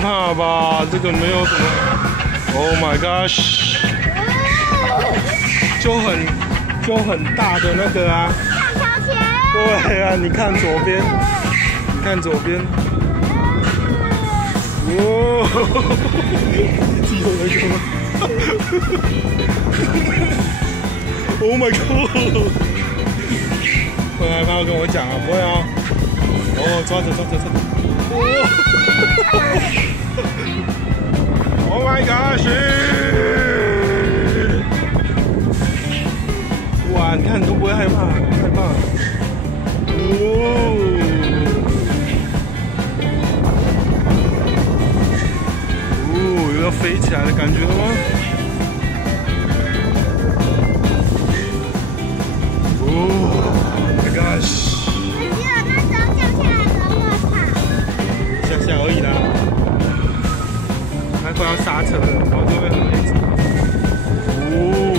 怕吧？这个没有什么。Oh my gosh！ 就很大的那个啊。荡秋千。对啊，你看左边，你看左边。哇！记得那个吗？Oh my god！ 会害怕跟我讲啊？不会啊。哦，抓着。Oh my gosh！ 哇，你看你都不会害怕，害怕。有要飞起来的感觉了吗？Oh my gosh！ 我记得那时候降下来的时候会怕。下而已啦，它快要刹车了，然后就会很危险。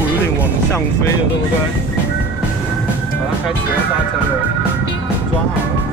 有点往上飞了，对不对？好，它开始要刹车了，抓好了。